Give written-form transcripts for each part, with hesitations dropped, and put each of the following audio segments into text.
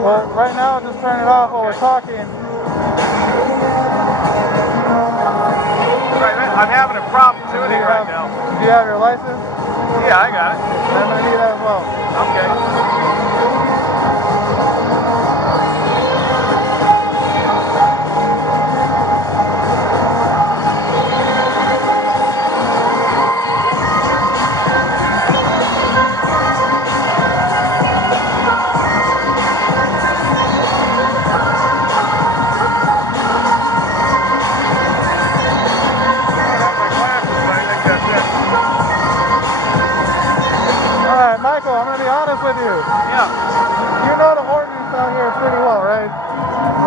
Well, right now, just turn it off while we're talking. Right, I'm having a problem tuning right now. Do you have your license? Yeah, I got it. I'm going to need that as well. Okay. Michael, I'm going to be honest with you. Yeah. You know the ordinance out here pretty well, right?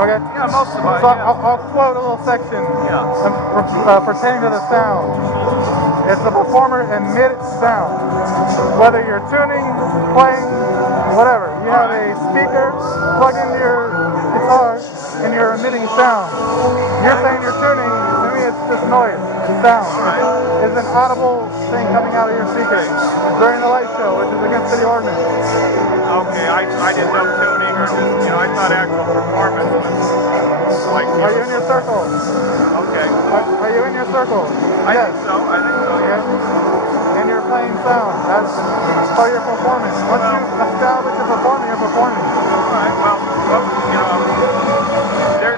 Okay. Yeah, most of it. So I'll quote a little section pertaining to the sound. It's the performer emitted sound. Whether you're tuning, playing, whatever. You have a speaker plugged into your guitar and you're emitting sound. You're saying you're tuning, to me it's just noise, sound. It's an audible thing coming out of your speaker during the light show, which is against city ordinance. Okay, I didn't know tuning or just, I thought actual performance was like... Are you in your circle? Okay. Are you in your circle? I think so, yeah. And you're playing sound. That's part of your performance. Once you establish you're performing, you're performing. Alright, well,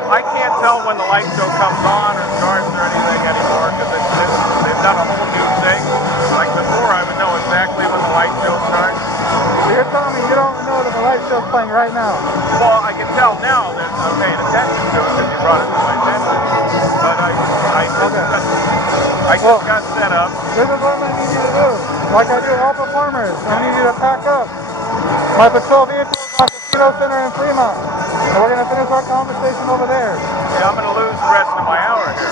I can't tell when the light show comes on or starts or anything anymore because they've done a whole new thing. Like before, I would know exactly when the light show starts. So you're telling me you don't know that the light show's playing right now? Well, I can tell now that I'm paying attention to it because you brought it to my attention. But I just got set up. This is what I need you to do. Like I do all performers. I need you to pack up. My patrol vehicle is on Casino Center in Fremont. And we're going to finish our conversation over there. Yeah, I'm going to lose the rest of my hour here.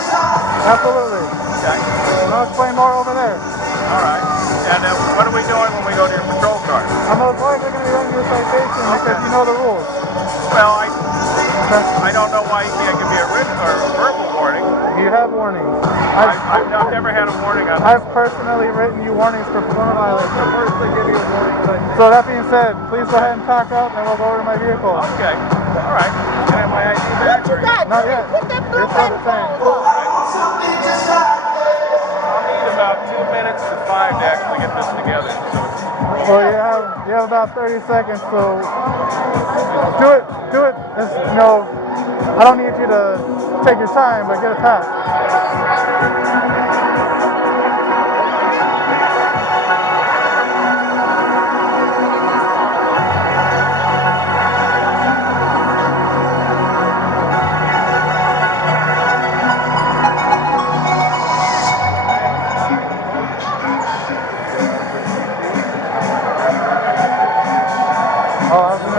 Absolutely. Okay. I'll explain more over there. All right. And what are we doing when we go to your patrol car? I'm most likely going to be running your citation because you know the rules. Well, I don't know why you can't give me a written or a verbal warning. You have warnings. I've never had a warning on I've personally written you warnings for performance violations. I'll personally give you a warning. So that being said, please go ahead and pack up and we'll go over to my vehicle. Okay. All right. Can I have my ID back? What you got? Not yet. Put that blue It's not the same. I'll need about 2 minutes to 5 to actually get this together. Well, you have about 30 seconds, so do it. I don't need you to take your time, but get it passed.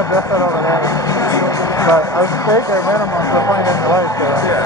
That's that over there. But I think their minimum for playing in the light show. Yeah.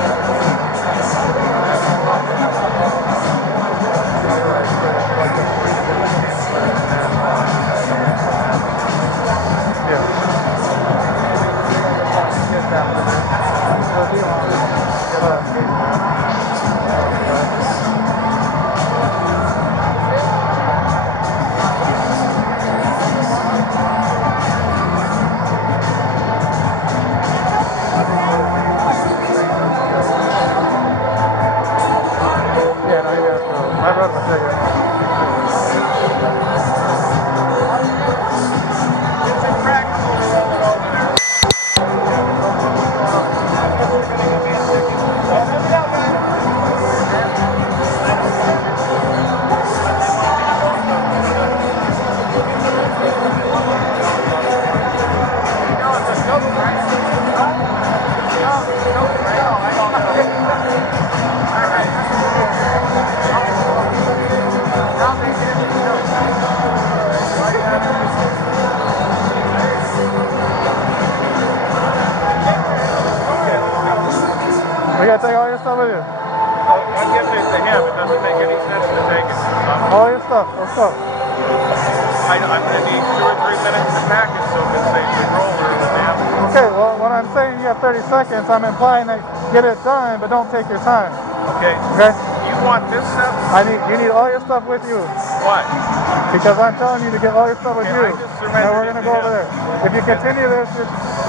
You gotta take all your stuff with you. I'm giving it to him. It doesn't make any sense to take it. All your stuff. What's up? I'm going to need 2 or 3 minutes to pack it so it can safely roll or the damn. Okay, well, when I'm saying you have 30 seconds, I'm implying that get it done, but don't take your time. Okay. Okay? You want this stuff? You need all your stuff with you. Why? Because I'm telling you to get all your stuff with you. I just and we're going to go over there. If you continue this,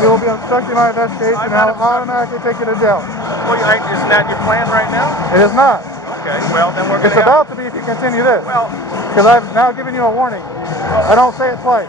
you will be obstructing my investigation and I'll automatically take you to jail. Well, isn't that your plan right now? It is not. Okay, well, then we're going to It's about to be if you continue this. Well, because I've now given you a warning. I don't say it twice.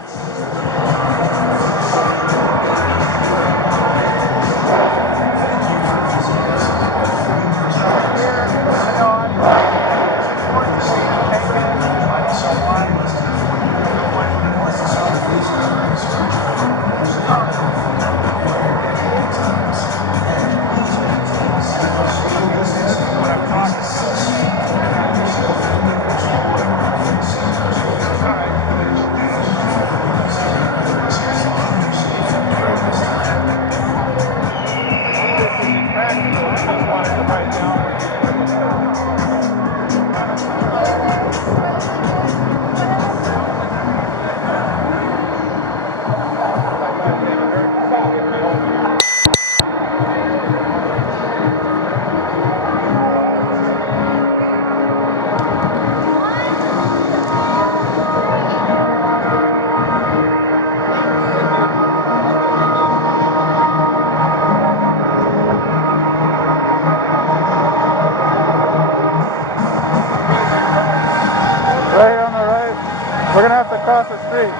Right on the right, we're gonna have to cross the street.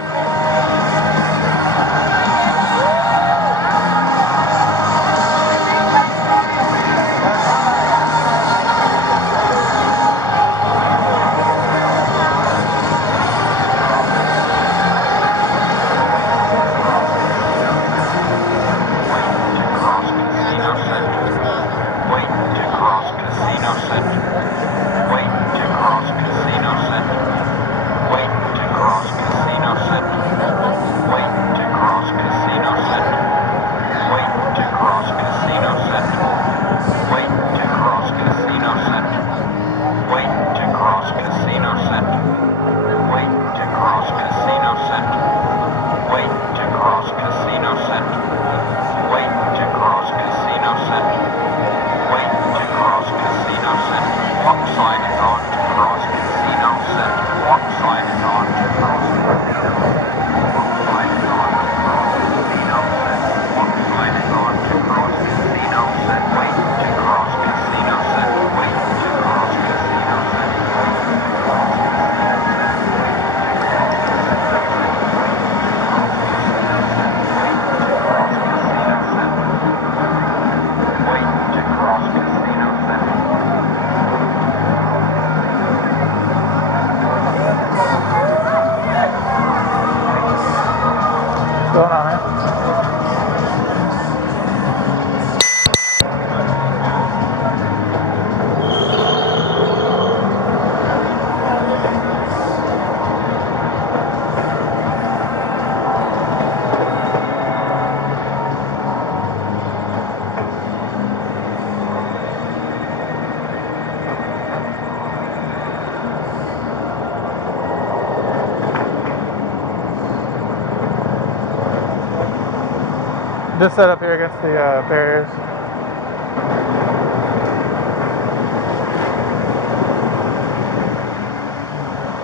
What's going on, man? Just set up here against the barriers.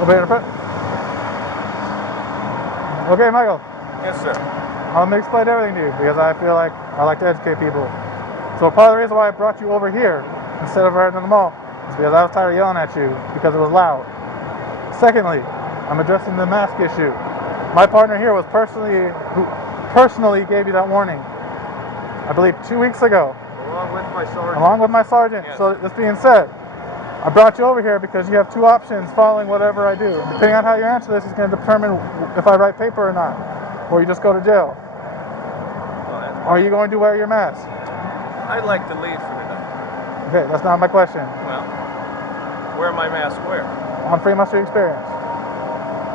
Obey the front. Okay, Michael. yes, sir. I'm gonna explain everything to you because I feel like I like to educate people. So part of the reason why I brought you over here instead of right in the mall is because I was tired of yelling at you because it was loud. Secondly, I'm addressing the mask issue. My partner here was who personally gave you that warning, I believe 2 weeks ago. Along with my sergeant. Yes. So this being said, I brought you over here because you have two options following whatever I do. Depending on how you answer this is going to determine if I write paper or not, or you just go to jail. Are you going to wear your mask? I'd like to leave for tonight. Okay, that's not my question. Well, wear my mask where? On Fremont Street Experience.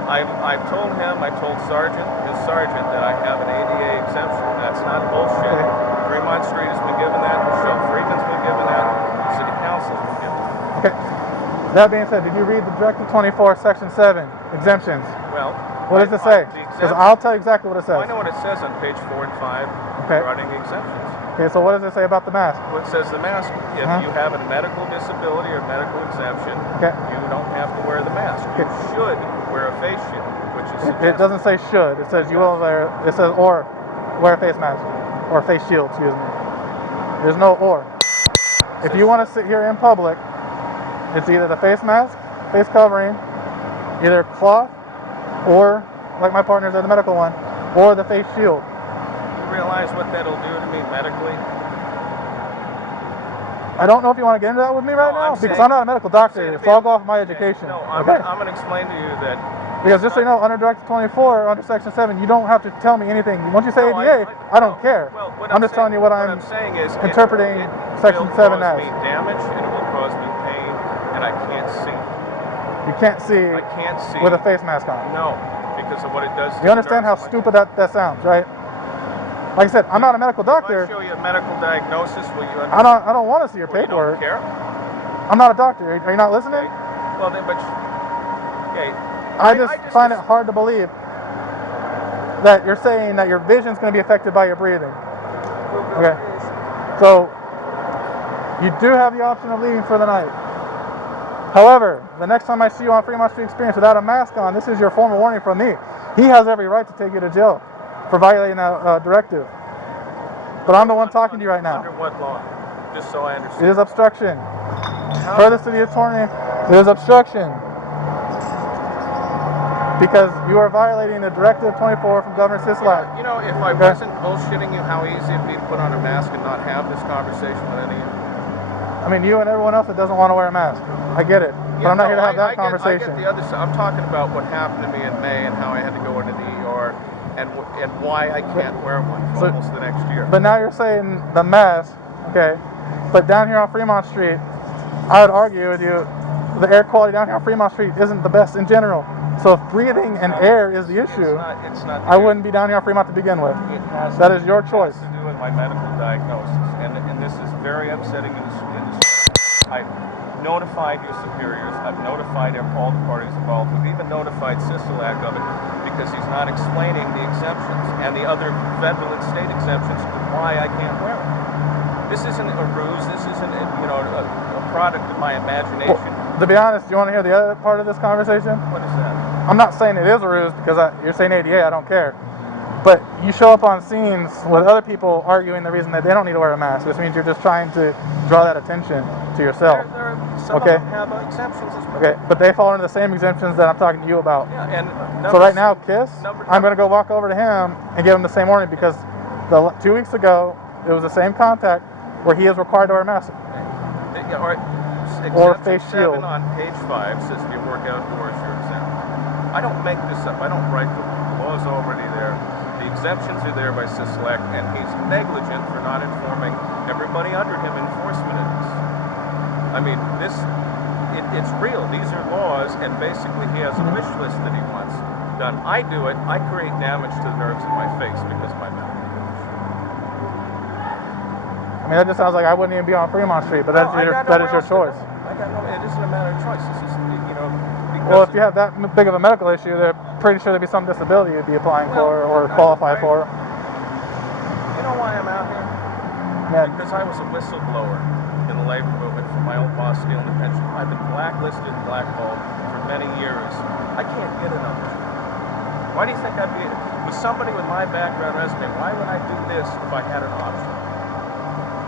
I've told him, I told his sergeant that I have an ADA exemption. That's not bullshit. Okay. Fremont Street has been given that, Michelle Friedman's been given that, City Council's been given that. Okay. That being said, did you read the Directive 24, Section 7, exemptions? Well, what does it say? Because I'll tell you exactly what it says. Well, I know what it says on page 4 and 5 regarding exemptions. Okay, so what does it say about the mask? Well, it says the mask, if you have a medical disability or medical exemption, you don't have to wear the mask. You should wear a face shield, which is It doesn't say should. It says you will wear, it says or wear a face mask. or face shield, excuse me. There's no or. If you want to sit here in public, it's either the face mask, face covering, either cloth, or, like my partner's at the medical one, or the face shield. You realize what that'll do to me medically? I don't know if you want to get into that with me right now, because I'm not a medical doctor, so I'll go off my education. No, I'm Okay? going to explain to you that... Because just so you know, under Directive 24, under Section 7, you don't have to tell me anything. Once you say ADA, I don't care. Well, I'm just telling you what I'm saying is interpreting Section 7 as. It will cause me damage, and it will cause me pain, and I can't see. You can't see I can't see with a face mask on. No, because of what it does to You understand how stupid that sounds, right? Like I said, I'm not a medical doctor. If I show you a medical diagnosis, will you understand? I don't want to see your paperwork. You don't care? I'm not a doctor. Are you not listening? Okay. Well, then, but... Okay. I just find it hard to believe that you're saying that your vision's going to be affected by your breathing. Okay. So, you do have the option of leaving for the night. However, the next time I see you on Fremont Street Experience without a mask on, this is your formal warning from me. He has every right to take you to jail for violating that directive. But I'm the one talking to you right now. Under what law? Just so I understand. It is obstruction. Further to the attorney, it is obstruction. Because you are violating the Directive 24 from Governor Sisolak. You know, if I wasn't bullshitting you, how easy it'd be to put on a mask and not have this conversation with any of you. I mean, you and everyone else that doesn't want to wear a mask. I get it. But I'm not here to have that conversation. I get the other side. I'm talking about what happened to me in May and how I had to go into the ER and why I can't wear one for almost the next year. But now you're saying the mask, okay. But down here on Fremont Street, I would argue with you, the air quality down here on Fremont Street isn't the best in general. So if breathing and air is the issue, I wouldn't be down here on Fremont to begin with. That is your choice. It has to do with my medical diagnosis, and this is very upsetting. I've notified your superiors. I've notified all the parties involved. We've even notified Sisolak of it because he's not explaining the exemptions and the other federal and state exemptions to why I can't wear it. This isn't a ruse. This isn't a product of my imagination. Well, to be honest, do you want to hear the other part of this conversation? What is that? I'm not saying it is a ruse because you're saying ADA, I don't care. But you show up on scenes with other people arguing the reason that they don't need to wear a mask, which means you're just trying to draw that attention to yourself. Some of them have exemptions as well. Okay, but they fall under the same exemptions that I'm talking to you about. Yeah, and so right now, Kiss, I'm going to go walk over to him and give him the same warning because 2 weeks ago, it was the same contact where he is required to wear a mask. Yeah, all right. Or face shield. 7 on page 5 says if you work outdoors, you're exempt. I don't make this up. I don't write the laws already there. The exemptions are there by Sisolak, and he's negligent for not informing everybody under him enforcement of this. I mean, it's real. These are laws, and basically he has a wish list that he wants done. I do it. I create damage to the nerves in my face because of my medical condition. I mean, that just sounds like I wouldn't even be on Fremont Street, but that is your choice. It isn't a matter of choice. It's just, well, if you have that big of a medical issue, they're pretty sure there'd be some disability you'd be applying for or qualify for. You know why I'm out here? Yeah. Because I was a whistleblower in the labor movement for my old boss stealing the pension. I've been blacklisted and blackballed for many years. I can't get another job. Why do you think I'd be with somebody with my background resume? Why would I do this if I had an option?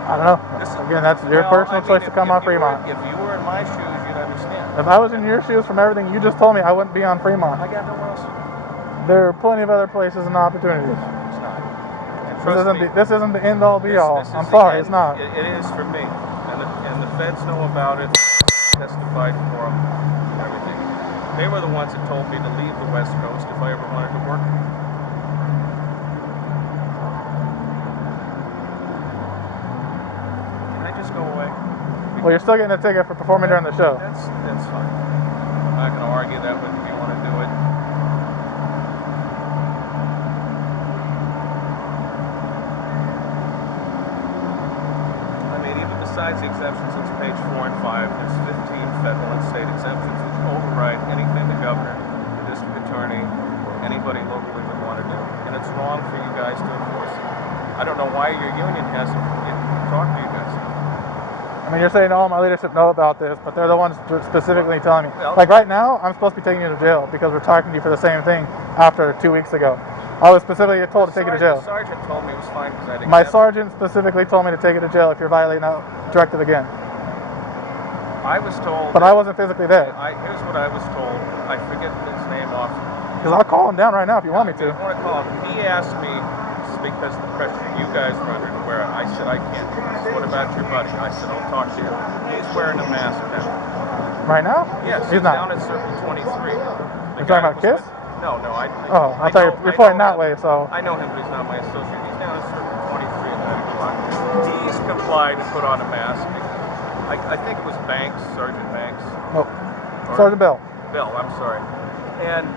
I don't know. Again, that's your personal choice to come on Fremont. If you were in my shoes, you'd understand. If I was in your shoes from everything you just told me, I wouldn't be on Fremont. I got nowhere else. There are plenty of other places and opportunities. It's not. This isn't the end all be all. I'm sorry, it's not. It is for me. And the feds know about it. Testified for them and everything. They were the ones that told me to leave the West Coast if I ever wanted to work. Go away. Well, you're still getting a ticket for performing during the show. That's fine. I'm not going to argue that with you if you want to do it. I mean, even besides the exemptions, it's page 4 and 5. There's 15 federal and state exemptions which override anything the governor, the district attorney, or anybody locally would want to do. And it's wrong for you guys to enforce it. I don't know why your union hasn't talked to you guys. I mean, you're saying all my leadership know about this, but they're the ones specifically telling me. Like right now, I'm supposed to be taking you to jail because we're talking to you for the same thing after 2 weeks ago. I was specifically told to take you to jail. The sergeant told me it was fine because I had My exemption. sergeant specifically told me to take you to jail if you're violating that directive again. I was told. But I wasn't physically there. Here's what I was told. I forget his name off. Because I'll call him down right now if you want me to. I want to call him. He asked me, because of the pressure you guys were under to wear it. I said, I can't do this. What about your buddy? I said, I'll talk to you. He's wearing a mask now. Right now? Yes, he's not. Down at Circle 23. You're talking about Kiss? No. I thought you're pointing that way, so. I know him, but he's not my associate. He's down at Circle 23 at 9 o'clock. He's complied to put on a mask. I think it was Banks, Sergeant Banks. No, Sergeant Bell. Bell, I'm sorry. And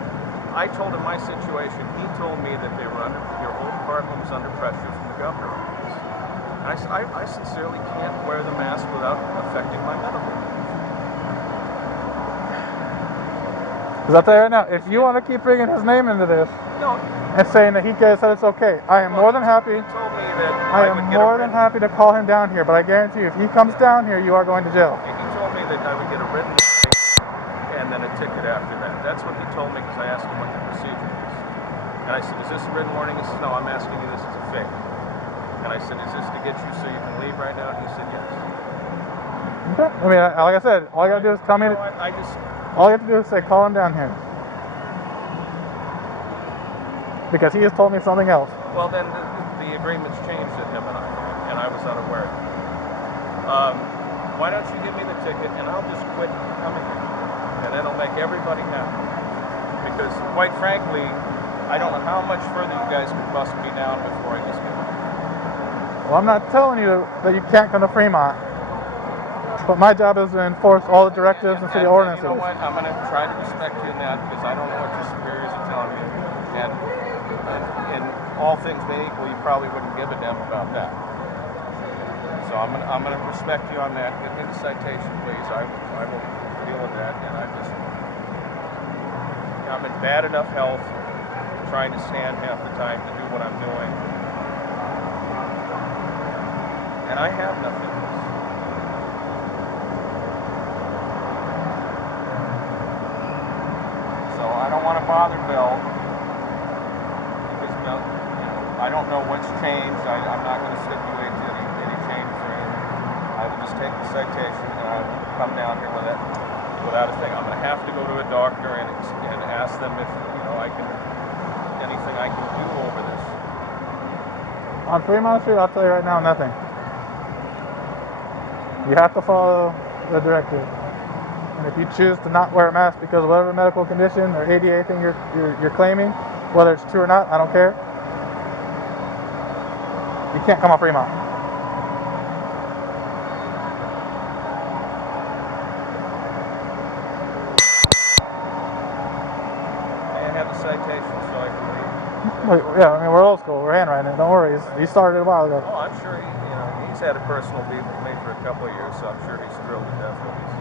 I told him my situation. He told me that they were your whole department was under pressure from the governor. And I said, I sincerely can't wear the mask without affecting my medical. Because I'll tell you right now, if you want to keep bringing his name into this and saying that he said it's okay, I am more than happy. He told me that I am more than happy to call him down here, but I guarantee you, if he comes down here, you are going to jail. He told me that I would get a written and then a ticket after that. That's what he told me because I asked him what the procedure was. And I said, is this a written warning? He said, no, I'm asking you this as a favor. And I said, is this to get you so you can leave right now? And he said, yes. Okay. I mean, like I said, all you got to do is tell me. All you have to do is say, call him down here. Because he has told me something else. Well, then the agreement's changed with him and I was unaware. Why don't you give me the ticket and I'll just quit coming here. And it'll make everybody happy. Because, quite frankly, I don't know how much further you guys can bust me down before I just get out. Well, I'm not telling you that you can't come to Fremont. But my job is to enforce all the directives and city ordinances. You know what? I'm going to try to respect you in that because I don't know what your superiors are telling you. And in all things being equal, you probably wouldn't give a damn about that. So I'm going to respect you on that. Give me the citation, please. I will deal with that. And I'm in bad enough health trying to stand half the time to do what I'm doing. And I have nothing. So I don't want to bother Bill because Bill, I don't know what's changed. I'm not going to stipulate to any changes or anything. I will just take the citation and I will come down here without a thing. I'm going to have to go to a doctor and ask them if anything I can do over this. On Fremont Street, I'll tell you right now, nothing. You have to follow the directive. And if you choose to not wear a mask because of whatever medical condition or ADA thing you're claiming, whether it's true or not, I don't care. You can't come off Fremont. And have the citation so I can leave. Yeah, I mean, we're old school. We're handwriting it. Don't worry. He started it a while ago. Oh, I'm sure he's had a personal beef with me for a couple of years, so I'm sure he's thrilled to death with this.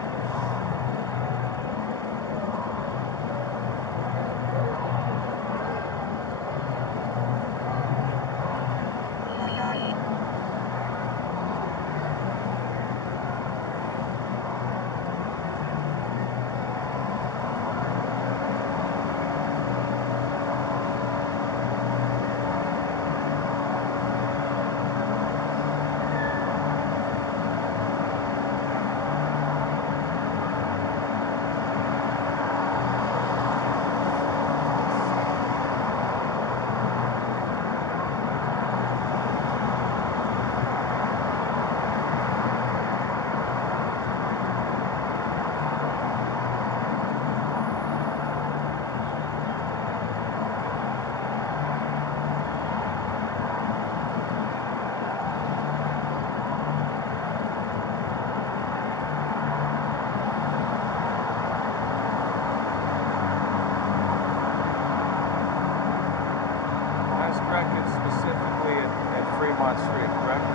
Specifically at Fremont Street, correct?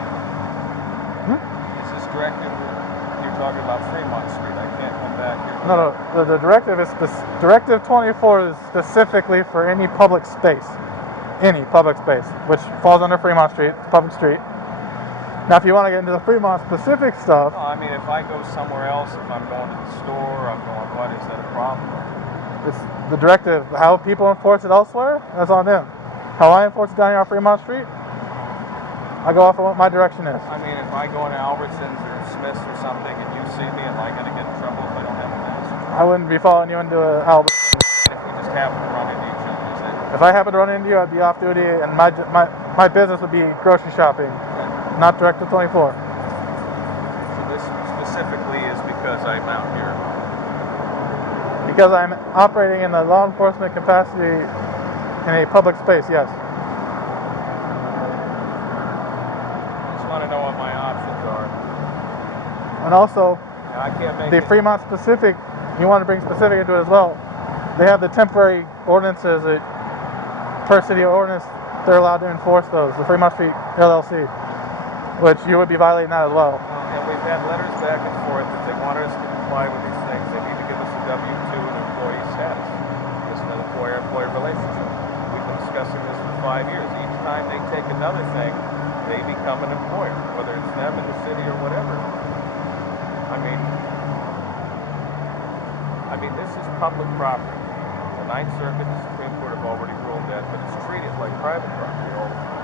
Is this directive you're talking about Fremont Street? I can't come back here. No. The directive is Directive 24 is specifically for any public space, which falls under Fremont Street, public street. Now, if you want to get into the Fremont specific stuff, no, I mean, if I go somewhere else, if I'm going to the store, I'm going, what is that a problem? it's the directive. How people enforce it elsewhere, that's on them. How I enforce it down here on Fremont Street? I go off of what my direction is. I mean, if I go into Albertsons or Smith's or something and you see me, am I going to get in trouble if I don't have a mask? I wouldn't be following you into an Albert. If we just happen to run into each other, is it? If I happen to run into you, I'd be off duty, and my business would be grocery shopping, not direct to 24. So this specifically is because I'm out here. Because I'm operating in a law enforcement capacity in a public space, yes. I just want to know what my options are. And also, I can't make the Fremont specific, you want to bring specific into it as well. They have the temporary ordinances that per city ordinance, they're allowed to enforce those. The Fremont Street L.L.C, which you would be violating that as well. And we've had letters back and forth that they want us to comply with these things. They need to give us a W-2 and employee status. This is an employer-employee relationship. We've been discussing this for 5 years. Each time they take another thing, they become an employer, whether it's them in the city or whatever. I mean, this is public property. The Ninth Circuit, the Supreme Court have already ruled that, but it's treated like private property all the time.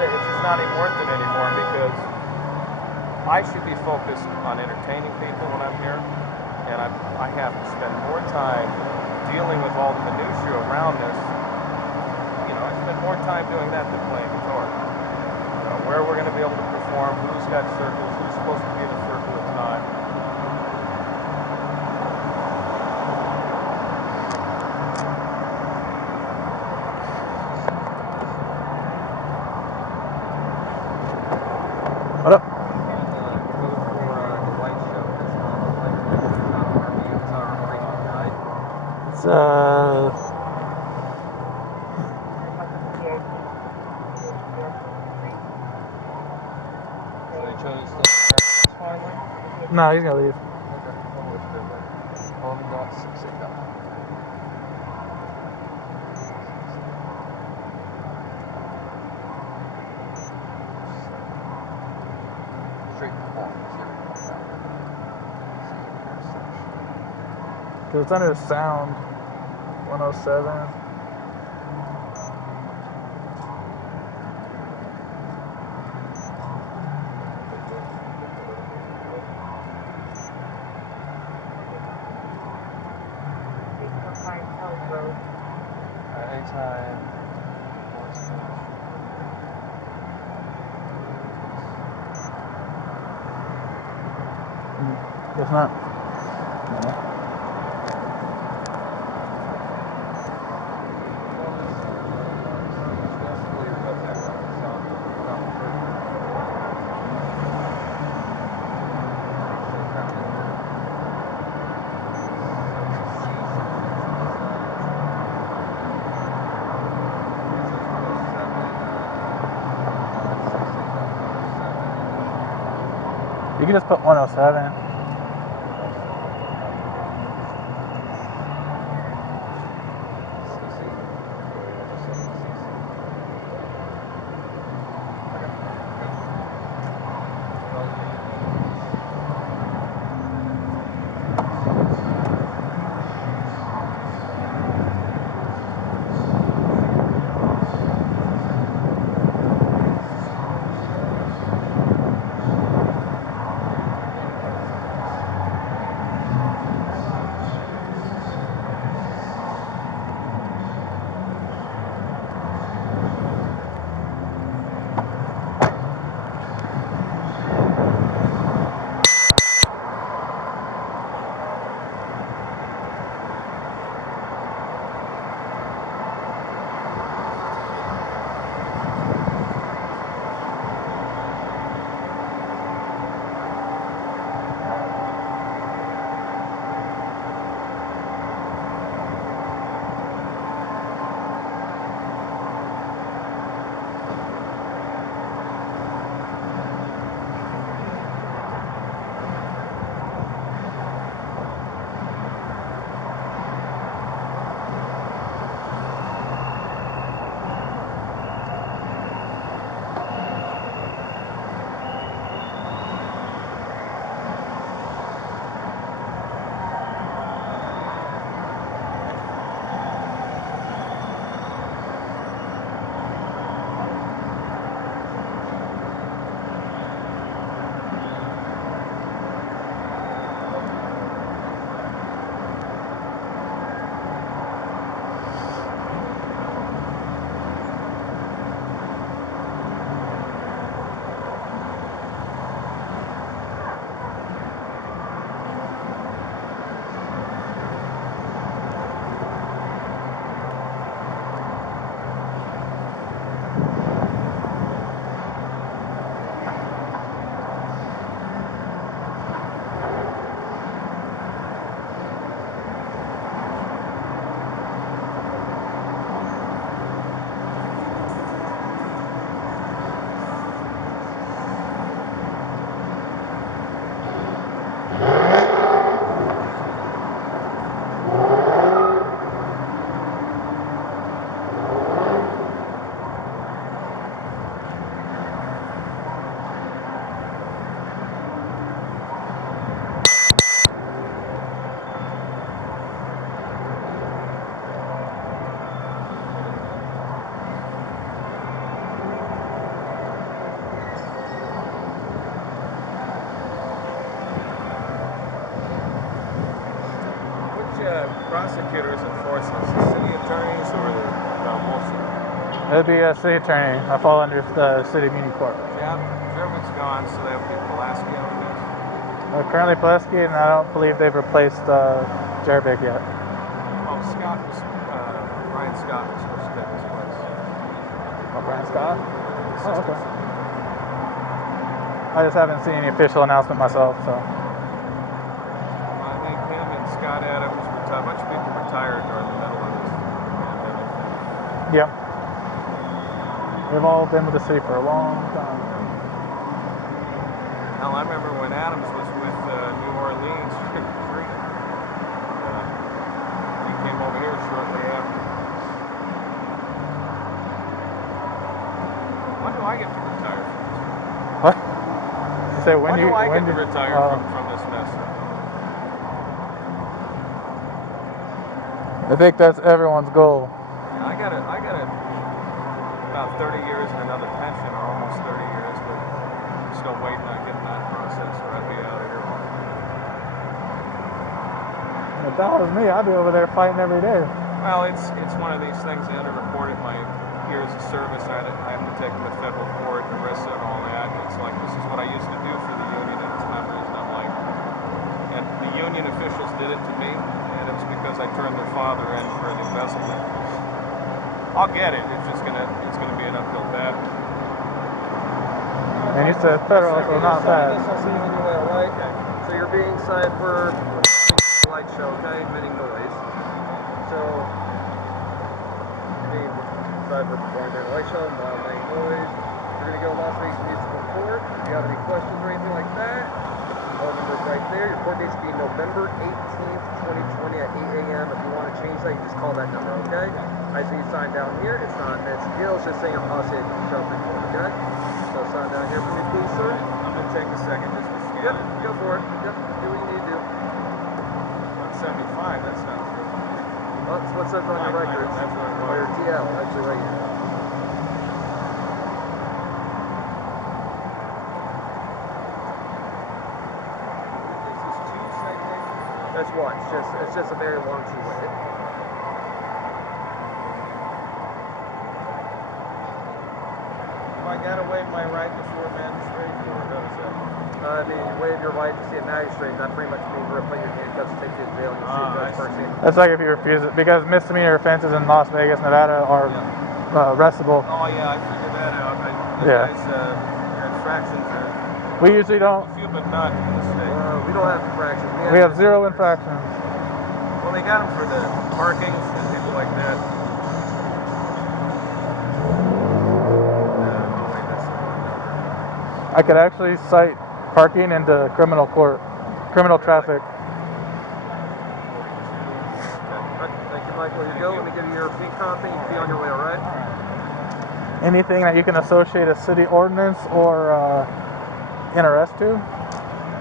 It's just not even worth it anymore because I should be focused on entertaining people when I'm here, and I have to spend more time dealing with all the minutiae around this. You know, I spend more time doing that than playing guitar. You know, where we're going to be able to perform, who's got circles, who's supposed to be in a circle, it's not. What up? It's no, he's gonna leave. Street Performers, Cause it's under sound 107. anytime. Guess not. You can just put 107. prosecutors enforcing this? The city attorneys or the Wolfson? It'd be a city attorney. I fall under the city meeting court. Yeah, German's gone, so they have people Pulaski on this. Currently Pulaski, and I don't believe they've replaced Jervik yet. Oh, Scott was, Ryan Scott was supposed to take his place. Oh, Brian Scott? Oh, okay. I just haven't seen any official announcement myself, so. I think him and Scott Adams retired. A bunch of people retired during the middle of this pandemic thing. Yep. They've all been with the city for a long time. Hell, I remember when Adams was with New Orleans Street. He came over here shortly after. When do I get to retire from this? What? You say when do I get to retire from this mess? I think that's everyone's goal. Yeah, I got about 30 years and another pension, or almost 30 years, but I'm still waiting on getting that process, or I'd be out of here. If that was me, I'd be over there fighting every day. Well, it's one of these things. They underreported my years of service. I have to take them to federal court, ERISA, and all that. And it's like, this is what I used to do for the union and its members. And I'm like, and the union officials did it to me, and it was because I turned their father in for an embezzlement. I'll get it. It's gonna be an uphill battle. And you said federal, so not bad. I'll see you on your way, alright? Okay. So you're being cited for light show, okay? Emitting noise. So you're being cited for performing during the light show, while making noise. You're gonna go to Las Vegas Municipal Court. If you have any questions or anything like that, phone number's right there. Your court date's be November 18th, 2020 at 8 a.m. If you want to change that, you just call that number, okay? I see you sign down here. It's not a minutes deal. It's just saying your policy to show up in court, okay? So sign down here for me, please, sir. I'm gonna take a second just to scan Yep, it. go for it. Yep, do what you need to do. 175. That sounds good. Well, that's what it says on your records. That's what it Or your was. TL, actually, right here. Is this 2 citations? That's one. It's just a very long two-way. I gotta waive my right before magistrate, or how does that? I mean, you waive your right to see a magistrate, and that pretty much means we're going to put your handcuffs, take you to jail, and you see a I judge first thing. That's like if you refuse it, because misdemeanor offenses in Las Vegas, Nevada are arrestable. Oh yeah, I figured that out. Yeah. Guys, your infractions are We usually don't. few but none in the state. We don't have infractions. We have 0 infractions. Well, they got them for the parking and people like that. Oh wait, that's the wrong number. I could actually cite parking into criminal court, criminal traffic. Thank you, Michael. Here you go. Let me give you your pink copy. You can be on your way, all right? Anything that you can associate a city ordinance or an arrest to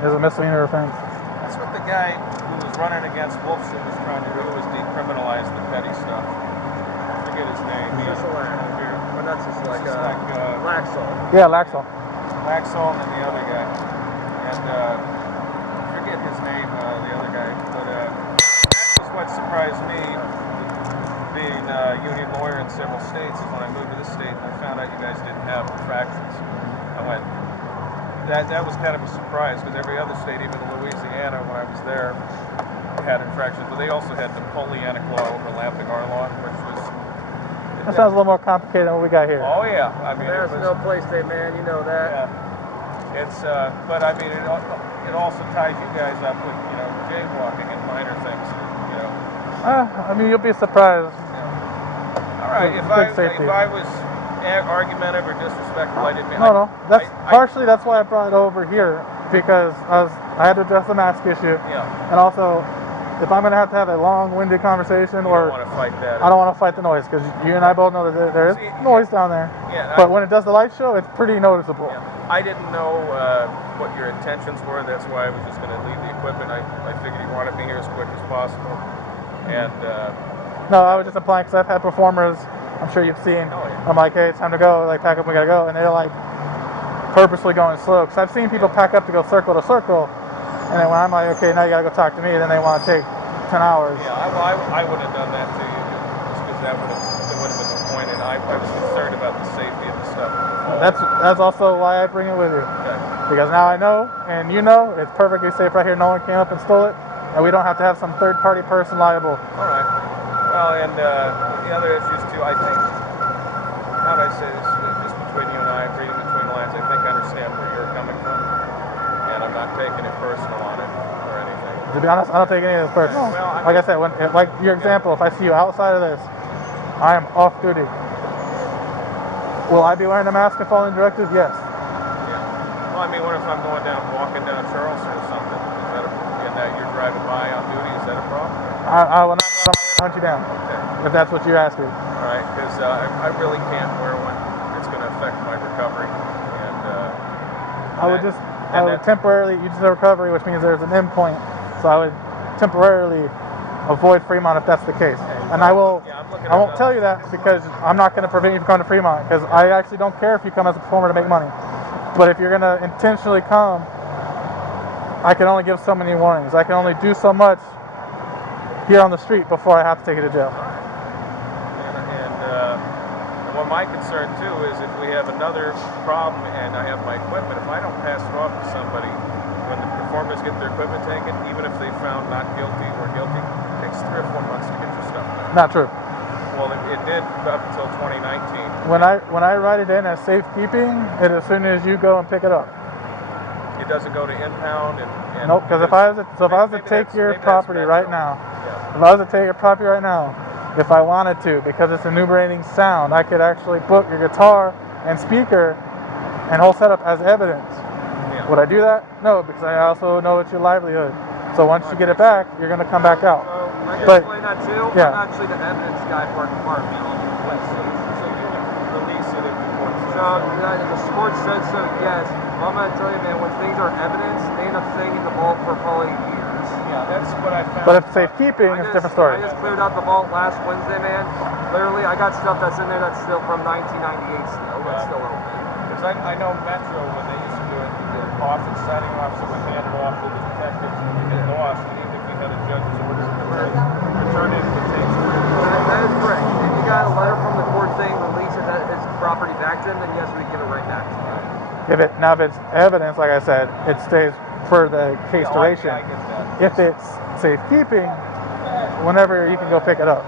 is a misdemeanor offense. That's what the guy who was running against Wolfson was trying to do, was decriminalize the petty stuff. I forget his name. Sisolak. Or not Sisolak, Laxall. Yeah, Laxall. Laxall and the other guy. And I forget his name, the other guy. But that was what surprised me, being a union lawyer in several states, is when I moved to this state and I found out you guys didn't have infractions. I went, that was kind of a surprise, because every other state, even Louisiana, when I was there, had infractions, but they also had Napoleonic law overlapping our law, which was... That sounds a little more complicated than what we got here. Oh yeah, I mean, There's no place there, man. You know that. yeah. It's, but I mean, it also ties you guys up with, jaywalking and minor things, I mean, you'll be surprised. All right, if safety. I was argumentative or disrespectful, I didn't mean... No. That's partially that's why I brought it over here, because I had to address the mask issue, Yeah. and also if I'm gonna have to have a long-winded conversation, You or don't want to fight that. I don't want to fight the noise, because you and I both know that there is See, noise down there. Yeah, But when it does the light show, it's pretty noticeable. Yeah. I didn't know what your intentions were. That's why I was just going to leave the equipment. I figured you wanted me here as quick as possible. And No, I was just applying because I've had performers, I'm sure you've seen. Oh, yeah. I'm like, hey, it's time to go. Like, pack up, we gotta go. And they're like purposely going slow. Because I've seen people pack up to go circle to circle. And then when I'm like, okay, now you gotta go talk to me, then they want to take 10 hours. Yeah, I would have done that to you, just because that would have been the point, and I was concerned about the safety of the stuff. That's also why I bring it with you. Okay. Because now I know, and you know, it's perfectly safe right here. No one came up and stole it, and we don't have to have some third-party person liable. All right. Well, and the other issues too, I think, how do I say this, just between you and I, reading between the lines, I think I understand where you're coming from, and I'm not taking it personal on it or anything. To be honest, I don't take any of this personal. Well, like I said, like your example, if I see you outside of this, I am off duty. Will I be wearing a mask and following directives? Yes. Yeah. Well, I mean, what if I'm walking down Charleston or something? And that you're driving by on duty? Is that a problem? I will not hunt you down. Okay. If that's what you're asking. All right, because I really can't wear one. It's going to affect my recovery. And I would temporarily use the recovery, which means there's an end point. So I would temporarily avoid Fremont if that's the case. And I won't tell you that because I'm not going to prevent you from coming to Fremont, because I actually don't care if you come as a performer to make money. But if you're going to intentionally come, I can only give so many warnings. I can only do so much here on the street before I have to take you to jail. And what my concern too is if we have another problem and I have my equipment, if I don't pass it off to somebody when the performers get their equipment taken, even if they found not guilty or guilty, it takes 3 or 4 months to get your stuff back. Not true. Well, it did up until 2019. When I write it in as safekeeping, it as soon as you go and pick it up. It doesn't go to impound and nope. Because if I was to take your property right now, if I was to take your property right now, if I wanted to, because it's enumerating sound, I could actually book your guitar and speaker and whole setup as evidence. Yeah. Would I do that? No, because I also know it's your livelihood. So once you get it back, you're going to come back out. I can But- explain that too. yeah. I'm actually the evidence guy for our department on the West Side. So you release it if the court says So the sport said so, yes. Well, I'm gonna tell you, man, when things are evidence, they end up staying in the vault for probably years. Yeah, that's what I found. But if safekeeping, it's a different story. I just cleared out the vault last Wednesday, man. Literally, I got stuff that's in there that's still from 1998 still. That's still open. Because I know Metro, when they used to do it, the office, signing officer would hand it off to the detectives when you get lost, and even if you had a judge's orders to return it, it takes 3 or 4 months. That is correct. If you got a letter from the court saying release his property back to him, then yes, we give it right back to you. If it's evidence, like I said, it stays for the case duration. I get that. If it's safekeeping, whenever you can go pick it up.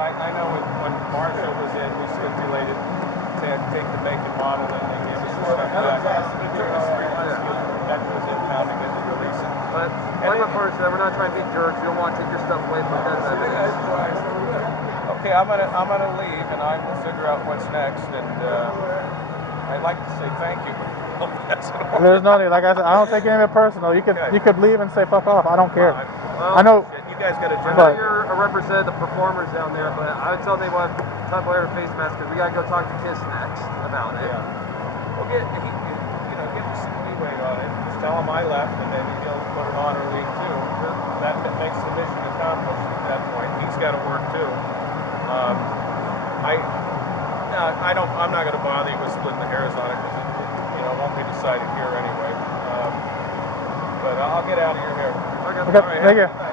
I know when Marshall was in, we stipulated to take the make and model and they gave us the stuff back. It took us 3 months to get Metro's impounding it and release it. But like my first said, we're not trying to be jerks. We don't want to take your stuff away from that evidence. Okay, I'm gonna leave and I will figure out what's next, and I'd like to say thank you. There's no need. Like I said, I don't take any of it personal. You could leave and say fuck off. I don't care. Well, I know. You guys got a I know job. you're a representative of the performers down there, but I would tell them they want to wear a face mask because we gotta go talk to Kiss next about it. Yeah. Well, give me some leeway on it. Just tell him I left, and then he'll put an honor league too. That makes the mission accomplished at that point. He's got to work too. I'm not going to bother you with splitting the hairs on it because it won't be decided here anyway. But I'll get out of your hair. Okay. Okay, All right, thank have a you. good night.